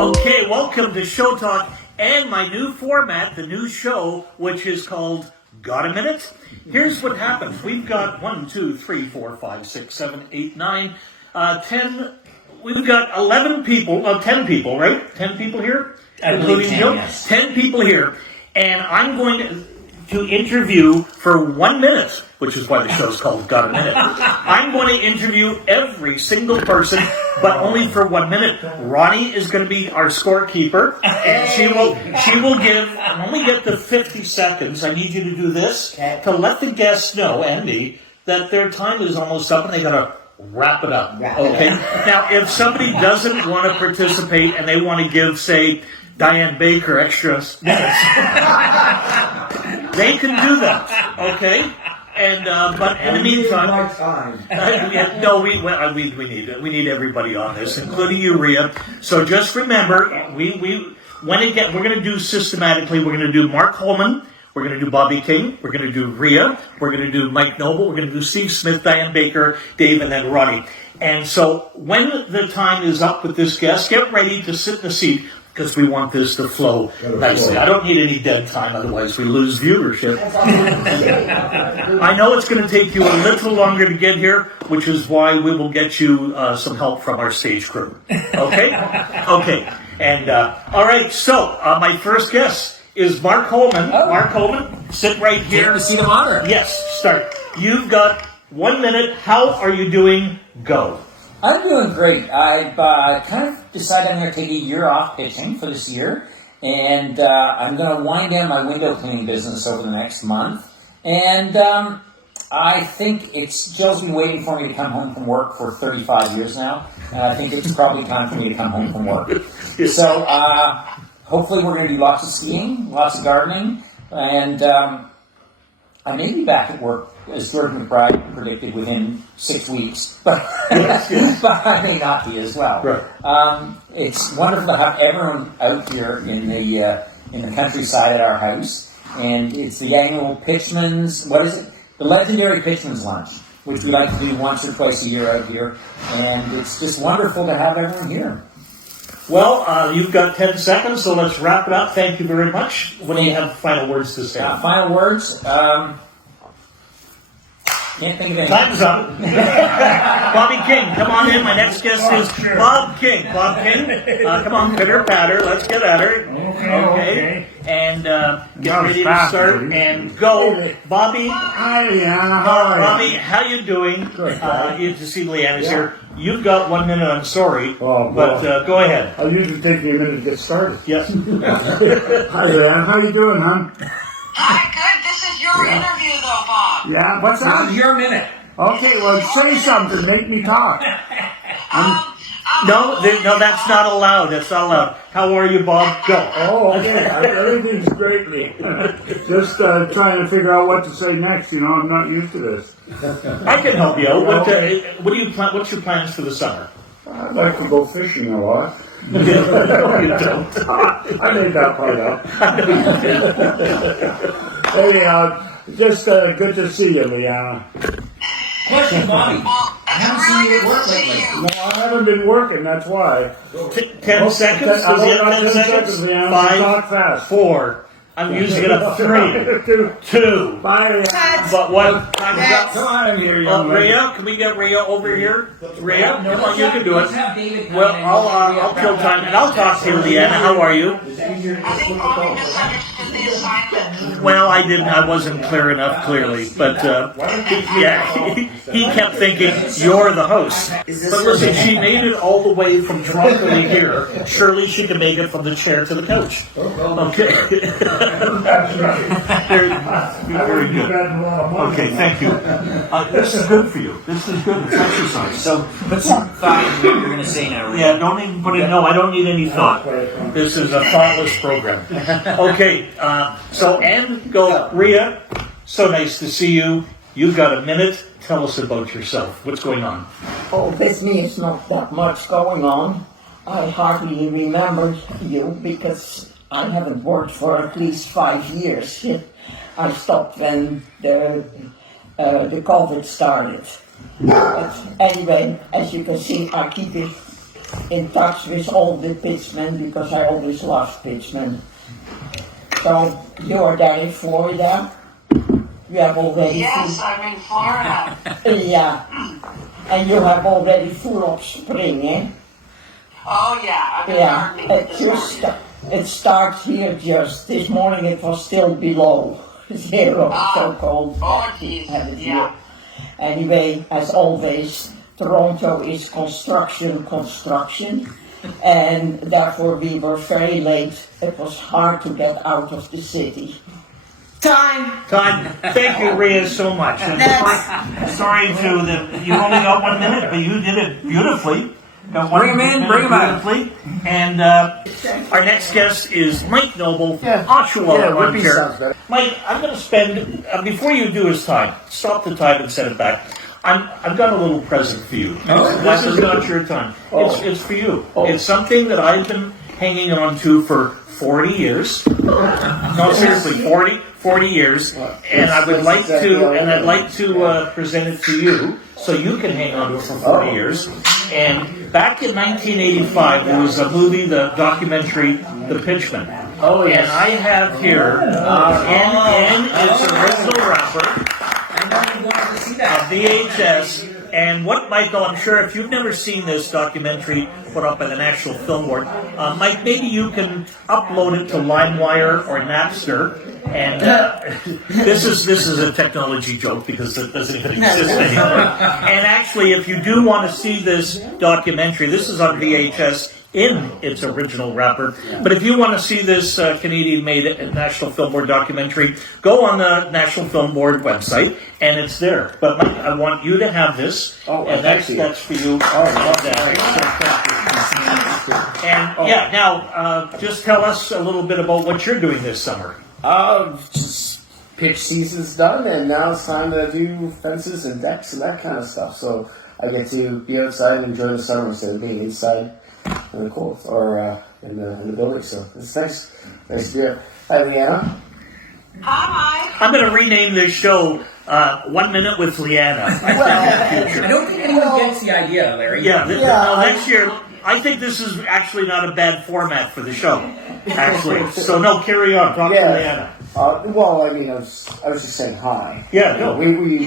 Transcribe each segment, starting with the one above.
Okay, welcome to ShowTalk and my new format, the new show, which is called Got a Minute? Here's what happens. We've got 1, 2, 3, 4, 5, 6, 7, 8, 9, 10. We've got 11 people, 10 people, right? 10 people here? Including 10, Joe? yes. 10 people here. And I'm going to interview for 1 minute, which is why the show's called Got a Minute. I'm going to interview every single person, but only for 1 minute. Ronnie is going to be our scorekeeper, and she will give, when we get to 50 seconds, I need you to do this to let the guests know, and me, that their time is almost up and they got to wrap it up. Okay? Now, if somebody doesn't want to participate and they want to give, say, Diane Baker extra minutes, they can do that, okay? And but in the meantime, we need everybody on this, including you, Rhea. So just remember, we're going to do systematically. We're going to do Mark Holman. We're going to do Bobby King. We're going to do Rhea. We're going to do Mike Noble. We're going to do Steve Smith, Diane Baker, Dave, and then Ronnie. And so when the time is up with this guest, get ready to sit in the seat, because we want this to flow nicely. I don't need any dead time, otherwise we lose viewership. I know it's going to take you a little longer to get here, which is why we will get you some help from our stage crew. Okay? Okay. And, all right, so my first guest is Mark Holman. Oh. Mark Holman, sit right here. Take the seat of honor. Yes, start. You've got 1 minute. How are you doing? Go. I'm doing great. I've kind of decided I'm going to take a year off pitching for this year, and I'm going to wind down my window cleaning business over the next month. And I think Jill's been waiting for me to come home from work for 35 years now, and I think it's probably time for me to come home from work. So hopefully we're going to do lots of skiing, lots of gardening, and I may be back at work, as Jordan McBride predicted, within 6 weeks, but but I may not be as well. Right. It's wonderful to have everyone out here in the countryside at our house, and it's the annual Pitchman's. What is it? The legendary Pitchman's Lunch, which we like to do once or twice a year out here, and it's just wonderful to have everyone here. Well, you've got 10 seconds, so let's wrap it up. Thank you very much. What do you have final words to say? Final words? Can't think of anything. Time's up. Bobby King, come on in. My next guest is Bob King. Bob King, come on, pitter patter. Let's get at her. Okay. And get ready to start and go. Bobby. Hi, Leanna. How are you? Bobby, how you doing? Good. You to see Leanna's here. You've got 1 minute. I'm sorry, Oh, but go ahead. I'll usually take me a minute to get started. Yes. Hi, Leanna. How you doing, hon? Hi, good. This is your interview, though, Bob. Yeah, what's that? Your minute. Okay, well, say something. Make me talk. No, that's not allowed. That's not allowed. How are you, Bob? Go. Oh, okay. Everything's great, Lee. Just trying to figure out what to say next. You know, I'm not used to this. I can help you out. What do Okay. you plan? What's your plans for the summer? I'd like to go fishing a lot. No, you don't. I made that part up. Anyhow, just good to see you, Leanna. Question, Bobby. Well, I haven't seen you at work lately. No, I haven't been working, that's why. 10 seconds? Does he have 10 seconds? Leanna. 5, Talk fast. 4. I'm using it up. 3, 2. Bye, Leanna. But what? Time's up. Come on here, young lady. Rhea, can we get Rhea over here? Rhea, come on, you can do Let's it. have David come Well, in. I'll kill time and I'll talk to you, Leanna. How are you? I think Bobby misunderstood the assignment. Well, I wasn't clear enough, clearly, but he kept thinking you're the host. But listen, she made it all the way from Toronto to here. Surely she can make it from the chair to the couch. Okay. Very good. Okay, thank you. This is good for you. This is good. It's exercise. So put some thought into what you're going to say now. Yeah, don't even put it. No, I don't need any thought. This is a thoughtless program. Okay, so and go, Rhea. So nice to see you. You've got a minute. Tell us about yourself. What's going on? Oh, with me, it's not that much going on. I hardly remember you because I haven't worked for at least 5 years. I stopped when the COVID started. But anyway, as you can see, I keep it in touch with all the pitchmen because I always loved pitchmen. So you are there in Florida. You have already Yes, I'm in Florida. yeah, and you have already full of spring, eh? Oh, yeah, I'm in Yeah, gardening. it starts here just this morning. It was still below 0, so cold. Oh, geez, Have it yeah. here. Anyway, as always, Toronto is construction, and therefore we were very late. It was hard to get out of the city. Time. Thank you, Rhea, so much. And sorry to that you only got 1 minute, but you did it beautifully. Bring him in, bring him out. beautifully. And our next guest is Mike Noble from Oshawa, Whippy sounds Ontario. better. Mike, I'm going to spend before you do his time. Stop the time and set it back. I've got a little present for you. This is not your time. It's for you. It's something that I've been hanging on to for 40 years. No, seriously, 40 years. And I would like to, and I'd like to present it to you so you can hang on to it for 40 years. And back in 1985, there was a movie, the documentary, The Pitchman. Oh, yes. And I have here, in its original wrapper, I know you wanted to see a that. VHS. And what, Michael, I'm sure if you've never seen this documentary put up by the National Film Board, Mike, maybe you can upload it to LimeWire or Napster. And this is a technology joke because it doesn't even exist anymore. And actually, if you do want to see this documentary, this is on VHS in its original wrapper. But if you want to see this Canadian-made National Film Board documentary, go on the National Film Board website, and it's there. But Mike, I want you to have this, and that's for you. I love that. And yeah, now just tell us a little bit about what you're doing this summer. Just pitch season's done, and now it's time to do fences and decks and that kind of stuff. So I get to be outside and enjoy the summer instead of being inside in the cold or in the building. So it's nice to be here. Hi, Leanna. Hi. I'm going to rename this show 1 Minute with Leanna. I don't think anyone gets the idea, Larry. Next year, I think this is actually not a bad format for the show. Actually, so no, carry on. Talk to Leanna. Well, I mean, I was just saying hi. Yeah, no. We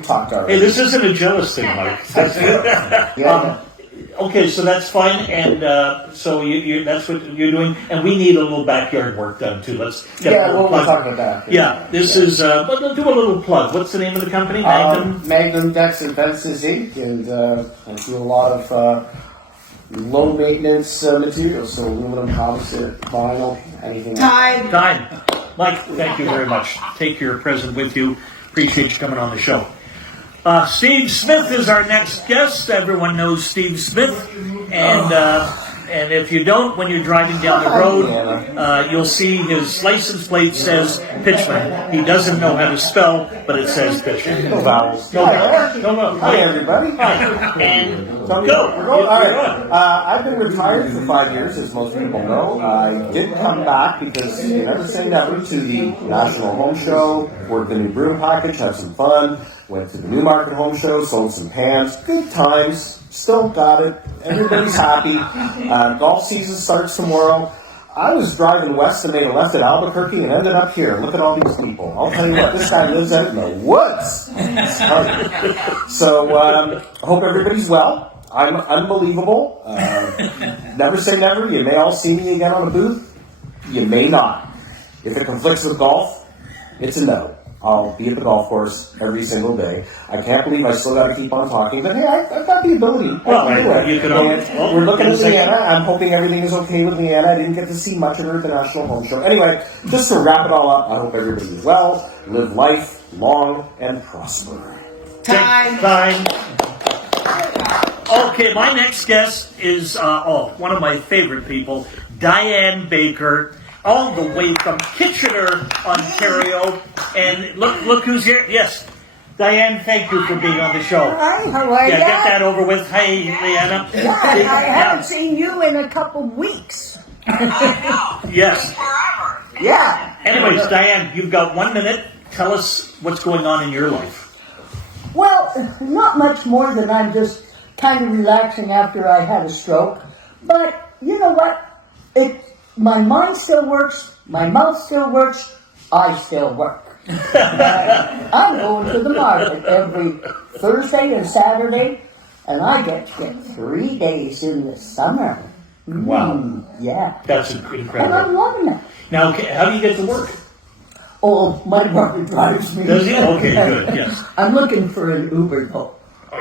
talked already. Hey, this isn't a jealous thing, Mike. Yeah. Okay, so that's fine, and so you that's what you're doing, and we need a little backyard work done too. Let's get a little we'll plug. talk about that. Yeah, this is. But do a little plug. What's the name of the company? Magnum. Magnum Decks and Fences Inc. And I do a lot of low maintenance materials, so aluminum, composite, vinyl, anything. Time. Mike, thank you very much. Take your present with you. Appreciate you coming on the show. Steve Smith is our next guest. Everyone knows Steve Smith, and if you don't, when you're driving down the road, you'll see his license plate says Pitchman. He doesn't know how to spell, but it says Pitchman. No vowels. No. Hi, everybody. Hi. And All go. right. I've been retired for 5 years, as most people know. I did come back because you never say never to the National Home Show, worked the new broom package, had some fun, went to the Newmarket Home Show, sold some pans. Good times. Still got it. Everybody's happy. Golf season starts tomorrow. I was driving west and made a left at Albuquerque and ended up here. Look at all these people. I'll tell you what, this guy lives out in the woods. So, I hope everybody's well. I'm unbelievable. Never say never. You may all see me again on a booth. You may not. If it conflicts with golf, it's a no. I'll be at the golf course every single day. I can't believe I still got to keep on talking, but hey, I've got the ability. We're looking at Leanna. I'm hoping everything is okay with Leanna. I didn't get to see much of her at the National Home Show. Anyway, just to wrap it all up, I hope everybody is well, live life long and prosper. Time. Okay, my next guest is one of my favorite people, Diane Baker. All the way from Kitchener, Ontario, and look who's here. Yes, Diane, thank you for being on the show. Hi, how are you? Yeah, get that over with. Hey, Leanna. Yeah, I haven't seen you in a couple weeks. I know. Yes. Forever. Yeah. Anyways, Diane, you've got 1 minute. Tell us what's going on in your life. Well, not much more than I'm just kind of relaxing after I had a stroke. But you know what? My mind still works, my mouth still works, I still work. I'm going to the market every Thursday and Saturday, and I get 3 days in the summer. Wow. Yeah. That's And incredible. I'm loving it. Now, how do you get to work? Oh, my brother drives me. Does he? Okay, good, yes. I'm looking for an Uber though.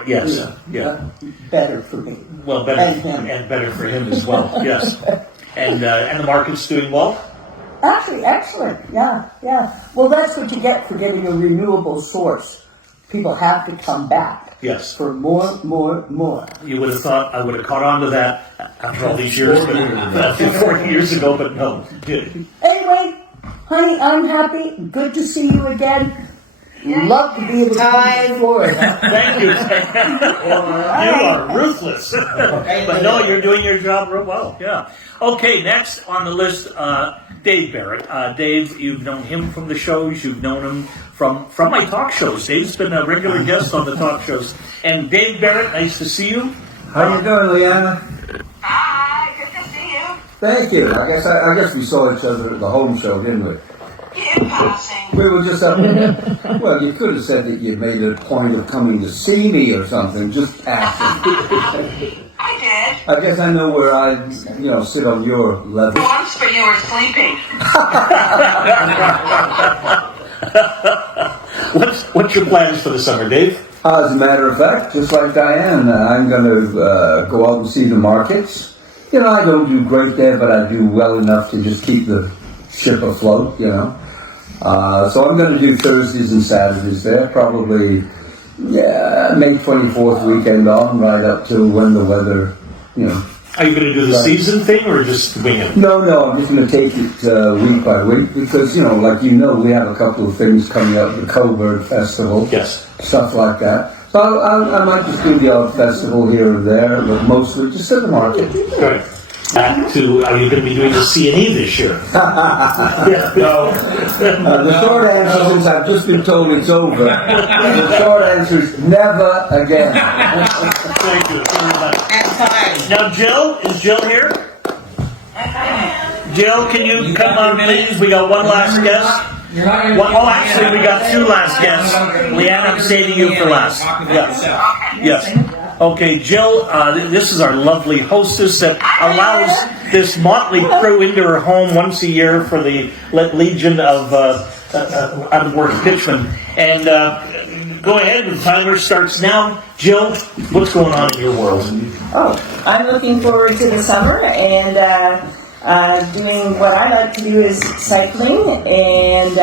Yes, yeah. Better for me. Well, better And him. and better for him as well. Yes, and the market's doing well. Actually, excellent. Yeah. Well, that's what you get for getting a renewable source. People have to come back. Yes. For more. You would have thought I would have caught on to that after all these years, but 40 years ago. But no. Anyway, honey, I'm happy. Good to see you again. Love to be able to come to Florida. Thank you. You are ruthless. But no, you're doing your job real well. Yeah. Okay, next on the list, Dave Barrett. Dave, you've known him from the shows. You've known him from my talk shows. Dave's been a regular guest on the talk shows. And Dave Barrett, nice to see you. How you doing, Leanna? Hi, good to see you. Thank you. I guess we saw each other at the home show, didn't we? In passing. We were just up. Well, you could have said that you made a point of coming to see me or something. Just asking. I did. I guess I know where I, sit on your level. Once, but you were sleeping. What's your plans for the summer, Dave? As a matter of fact, just like Diane, I'm going to go out and see the markets. I don't do great there, but I do well enough to just keep the ship afloat, So I'm going to do Thursdays and Saturdays there, probably, May 24th weekend on, right up till when the weather, Are you going to do the season thing or just wing it? No, I'm just going to take it week by week because, we have a couple of things coming up, the Coburg Festival, Yes. stuff like that. So I might just do the odd festival here or there, but mostly just at the market. Good. Are you going to be doing the C&E this year? No. The short answer, since I've just been told it's over, the short answer is never again. Thank you very much. Now, Jill, is Jill here? Jill, can you come on, please? We got one last guest. Actually, we got two last guests. Leanne, I'm saving you for last. Yes. Okay, Jill, this is our lovely hostess that allows this motley crew into her home once a year for the Legion of Unworked Pitchmen. And go ahead, the timer starts now. Jill, what's going on in your world? Oh, I'm looking forward to the summer and doing what I like to do is cycling and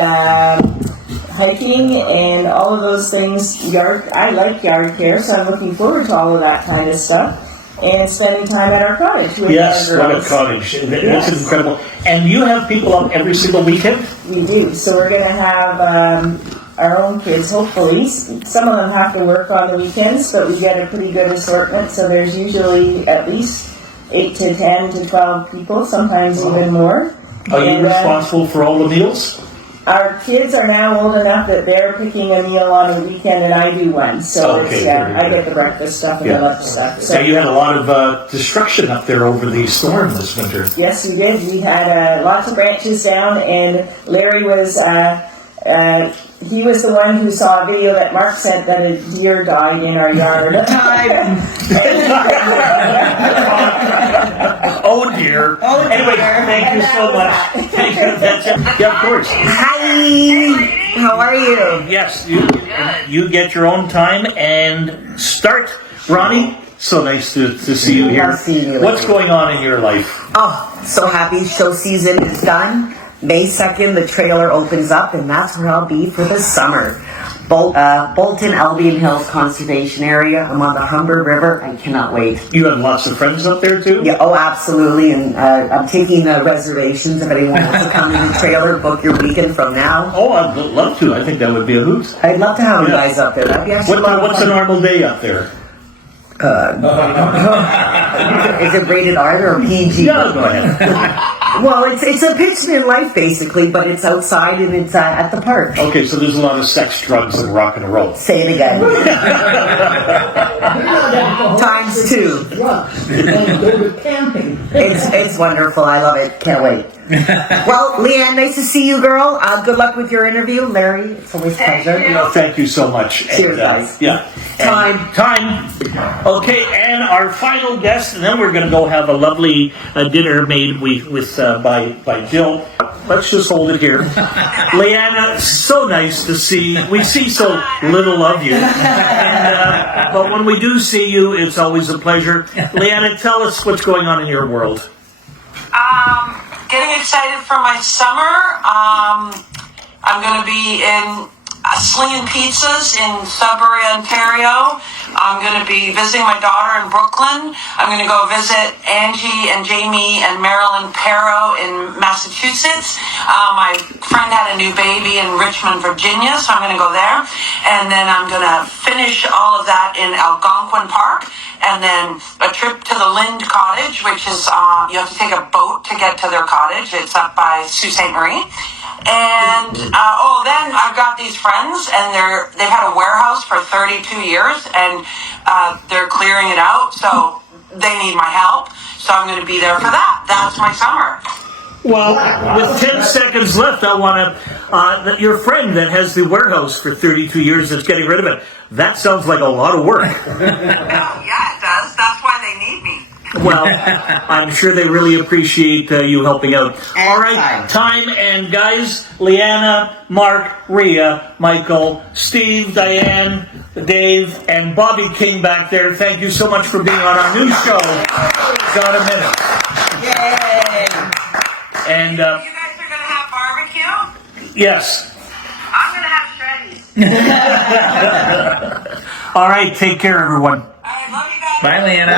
hiking and all of those things. I like yard care, so I'm looking forward to all of that kind of stuff and spending time at our cottage with Yes, our what a girls. cottage. That's Yes. incredible. And you have people up every single weekend? We do. So we're going to have our own kids, hopefully. Some of them have to work on the weekends, but we get a pretty good assortment. So there's usually at least 8 to 10 to 12 people, sometimes even more. Are you And, responsible for all the meals? Our kids are now old enough that they're picking a meal on a weekend and I do one. So Okay, it's, very I good. get the breakfast stuff and Yeah. the lunch stuff. So Now, you had a lot of destruction up there over the storm this winter. yes, we did. We had lots of branches down, and Larry was he was the one who saw a video that Mark sent that a deer died in our yard. Oh dear. Anyway, thank you so much. Thank you. That's it. Yeah, of course. Hi, how are you? Yes, you get your own time and start. Ronnie, so nice to see you here. Nice seeing you. What's going on in your life? Oh, so happy show season is done. May 2nd, the trailer opens up, and that's where I'll be for the summer. Bolton, Albion Hills Conservation Area. I'm on the Humber River. I cannot wait. You have lots of friends up there too? Yeah, oh, absolutely. And I'm taking reservations if anyone wants to come in the trailer. Book your weekend from now. Oh, I'd love to. I think that would be a hoot. I'd love to have you guys up there. That'd be actually a lot of What's a fun. normal day up there? Is it rated R or PG? Yeah, go ahead. Well, it's a pitchman life basically, but it's outside and it's at the park. Okay, so there's a lot of sex, drugs, and rock and roll. Say it again. Times 2. Yes, and go to camping. It's wonderful. I love it. Can't wait. Well, Leanne, nice to see you, girl. Good luck with your interview. Larry, it's always a pleasure. Thank you so much. Cheers, And, guys. Yeah. Time. Okay, and our final guest, and then we're going to go have a lovely dinner made by Jill. Let's just hold it here. Leanna, so nice to see. We see so little of you. And, but when we do see you, it's always a pleasure. Leanna, tell us what's going on in your world. Getting excited for my summer. I'm going to be in slinging pizzas in Sudbury, Ontario. I'm going to be visiting my daughter in Brooklyn. I'm going to go visit Angie and Jamie and Marilyn Perro in Massachusetts. My friend had a new baby in Richmond, Virginia, so I'm going to go there. And then I'm going to finish all of that in Algonquin Park. And then a trip to the Lind Cottage, which is, you have to take a boat to get to their cottage. It's up by Sault Ste. Marie. And, then I've got these friends, and they've had a warehouse for 32 years, and they're clearing it out, so they need my help. So I'm going to be there for that. That's my summer. Well, with 10 seconds left, I want to, your friend that has the warehouse for 32 years that's getting rid of it, that sounds like a lot of work. Oh, yeah, it does. That's why they need me. Well, I'm sure they really appreciate you helping out. All right, time. And guys, Leanna, Mark, Rhea, Michael, Steve, Diane, Dave, and Bobby King back there, thank you so much for being on our new show, Got a Minute. Yay! And You guys are going to have barbecue? yes. I'm going to have shreddies. All right, take care, everyone. All right, love you guys. Bye, Leanna.